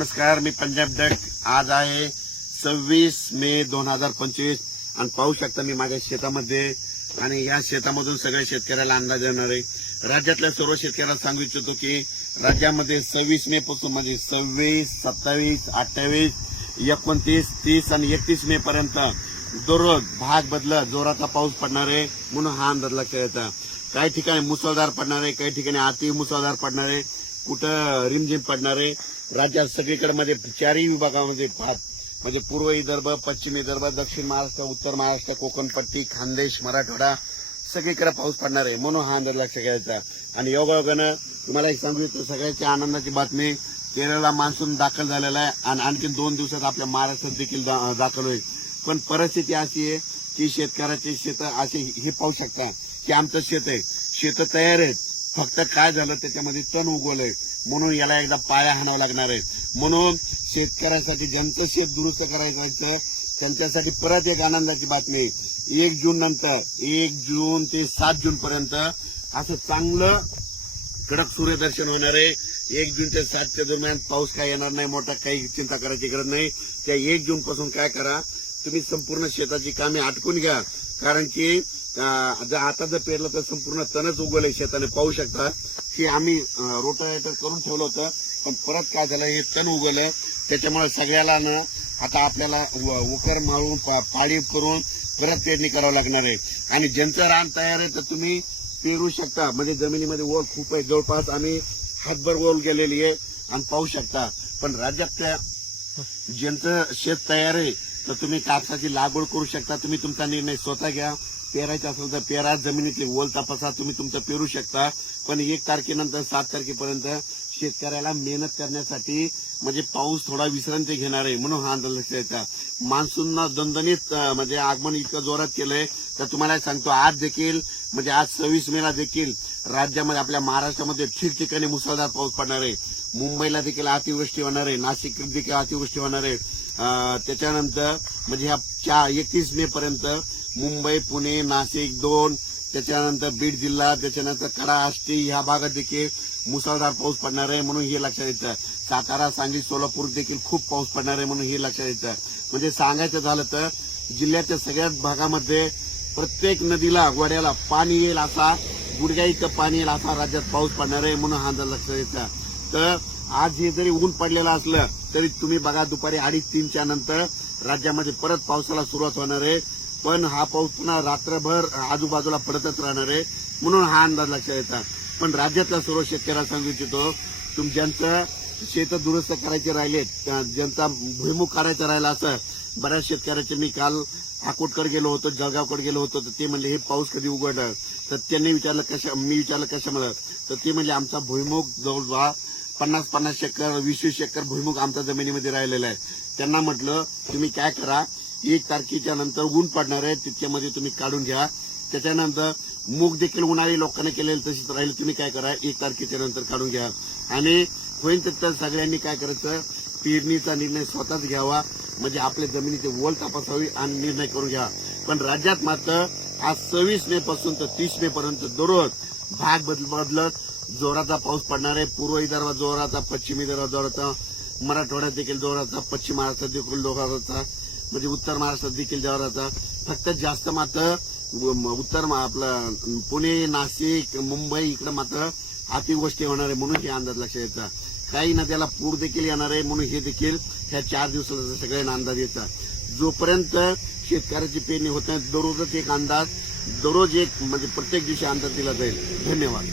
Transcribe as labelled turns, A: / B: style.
A: नमस्कार मी पंजाब डक आज आहे सव्वीस मे दोन हजार पंचवीस आणि पाहू शकता मी माझ्या शेतामध्ये आणि या शेतामधून सगळ्या शेतकऱ्याला अंदाज येणार आहे राज्यातल्या सर्व शेतकऱ्याला सांगू इच्छितो की राज्यामध्ये सव्वीस मे पासून म्हणजे सव्वीस सत्तावीस अठ्ठावीस एकोणतीस तीस आणि एकतीस मे पर्यंत दररोज भाग बदल जोराचा पाऊस पडणार आहे म्हणून हा अंदाज लक्षात येतात काही ठिकाणी मुसळधार पडणार आहे काही ठिकाणी अति मुसळधार पडणार आहे कुठं रिमझिम पडणार आहे राज्यात सगळीकडे मध्ये चारही विभागामध्ये पाहत म्हणजे पूर्व विदर्भ पश्चिम विदर्भ दक्षिण महाराष्ट्र उत्तर महाराष्ट्र कोकणपट्टी खानदेश मराठवाडा सगळीकडे पाऊस पडणार आहे म्हणून हा अंदाज लक्ष घ्यायचा आणि योगायोगानं तुम्हाला एक सांगू इच्छितो सगळ्याची आनंदाची बातमी केरळला मान्सून दाखल झालेला आहे आणि आणखी दोन दिवसात आपल्या महाराष्ट्रात देखील दाखल होईल पण परिस्थिती अशी आहे की शेतकऱ्याचे शेतं असे हे पाहू शकता की आमचं शेत आहे शेतं तयार आहेत फक्त काय झालं त्याच्यामध्ये तण उगवलंय म्हणून याला एकदा पाया हाणावं लागणार आहे म्हणून शेतकऱ्यांसाठी ज्यांचं शेत दुरुस्त करायचं त्यांच्यासाठी परत एक आनंदाची बातमी एक जून नंतर एक जून ते सात जून पर्यंत असं चांगलं कडक सूर्यदर्शन होणार आहे एक जून ते सातच्या दरम्यान पाऊस काय येणार नाही मोठा काही चिंता करायची गरज नाही त्या एक जून पासून काय करा तुम्ही संपूर्ण शेताची कामे आटकून घ्या कारण की आता जर पेरलं तर संपूर्ण तणच उगवलंय शेताने पाहू शकता की आम्ही रोटावेटर करून ठेवलं होतं पण परत काय झालं हे तण उगवलं त्याच्यामुळे सगळ्याला ना आता आपल्याला उकर मारून पाळी करून परत पेरणी करावं लागणार आहे आणि ज्यांचं रान तयार आहे तर तुम्ही पेरू शकता म्हणजे जमिनीमध्ये ओल खूप आहे जवळपास आम्ही हातभर ओल गेलेली आहे आणि पाहू शकता पण राज्यातल्या ज्यांचं शेत तयार आहे तर तुम्ही कापसाची लागवड करू शकता तुम्ही तुमचा निर्णय स्वतः घ्या पेरायचा असेल तर पेरा जमिनीतली ओल तपासा तुम्ही तुमचं पेरू शकता पण एक तारखेनंतर सात तारखेपर्यंत शेतकऱ्याला मेहनत करण्यासाठी म्हणजे पाऊस थोडा विश्रांती घेणार आहे म्हणून हा आंदोलन येतात मान्सून दणदणीत म्हणजे आगमन इतकं जोरात केलंय तर तुम्हाला सांगतो आज देखील म्हणजे आज सव्वीस मेला देखील राज्यामध्ये आपल्या महाराष्ट्रामध्ये ठिकठिकाणी मुसळधार पाऊस पडणार आहे मुंबईला देखील अतिवृष्टी होणार आहे नाशिक देखील अतिवृष्टी होणार आहे त्याच्यानंतर म्हणजे ह्या चार एकतीस मे पर्यंत मुंबई पुणे नाशिक दोन त्याच्यानंतर बीड जिल्हा त्याच्यानंतर कडा आष्टी ह्या भागात देखील मुसळधार पाऊस पडणार आहे म्हणून हे लक्षात येतं सातारा सांगली सोलापूर देखील खूप पाऊस पडणार आहे म्हणून हे लक्षात येतं म्हणजे सांगायचं झालं तर जिल्ह्याच्या सगळ्याच भागामध्ये प्रत्येक नदीला वड्याला पाणी येईल असा गुडघ्या इथं पाणी येईल असा राज्यात पाऊस पडणार आहे म्हणून हा अंदाज लक्षात येतं तर आज हे जरी ऊन पडलेलं असलं तरी तुम्ही बघा दुपारी अडीच तीनच्या नंतर राज्यामध्ये परत पावसाला सुरुवात होणार आहे पण हा पाऊस पुन्हा रात्रभर आजूबाजूला पडतच राहणार आहे म्हणून हा अंदाज लक्षात येतात पण राज्यातल्या सर्व शेतकऱ्याला सांगू इच्छितो तुम्ही ज्यांचं शेतं दुरुस्त करायचे राहिलेत ज्यांचा भुईमुख करायचा राहिला असं बऱ्याच शेतकऱ्याचे मी काल अकोटकडे गेलो होतो जळगावकडे गेलो होतो तर ते म्हणले हे पाऊस कधी उघडलं तर त्यांनी विचारलं कशा मी विचारलं कशा कशामुळे तर ते म्हणले आमचा भुईमुख जवळजवळ पन्नास पन्नास शेकर वीस वीस शेकर भुईमुख आमच्या जमिनीमध्ये राहिलेला आहे त्यांना म्हटलं तुम्ही काय करा एक तारखेच्या नंतर ऊन पडणार आहे तितक्यामध्ये तुम्ही काढून घ्या त्याच्यानंतर मूग देखील उन्हाळी लोकांनी केलेलं तशीच राहील तुम्ही काय करा एक तारखेच्या नंतर काढून घ्या आणि होईल तर सगळ्यांनी काय करायचं पेरणीचा निर्णय स्वतःच घ्यावा म्हणजे आपल्या जमिनीचे वल तपासावी आणि निर्णय करून घ्या पण राज्यात मात्र आज सव्वीस मे पासून तर तीस मे पर्यंत दररोज भाग बदल बदलत जोराचा पाऊस पडणार आहे पूर्व विदर्भात जोराचा पश्चिम विदर्भात जोराचा मराठवाड्यात देखील जोराचा पश्चिम महाराष्ट्रात देखील जोराचा म्हणजे उत्तर महाराष्ट्रात देखील जाता फक्त जास्त मात्र उत्तर आपलं पुणे नाशिक मुंबई इकडे मात्र अतिवृष्टी होणार आहे म्हणून हे अंदाज लक्षात येतात काही त्याला पूर देखील येणार आहे म्हणून हे देखील ह्या चार दिवसाचा सगळ्यांना अंदाज येतात जोपर्यंत शेतकऱ्याची पेरणी होत नाही दररोजच एक अंदाज दररोज एक म्हणजे प्रत्येक दिवशी अंदाज दिला जाईल धन्यवाद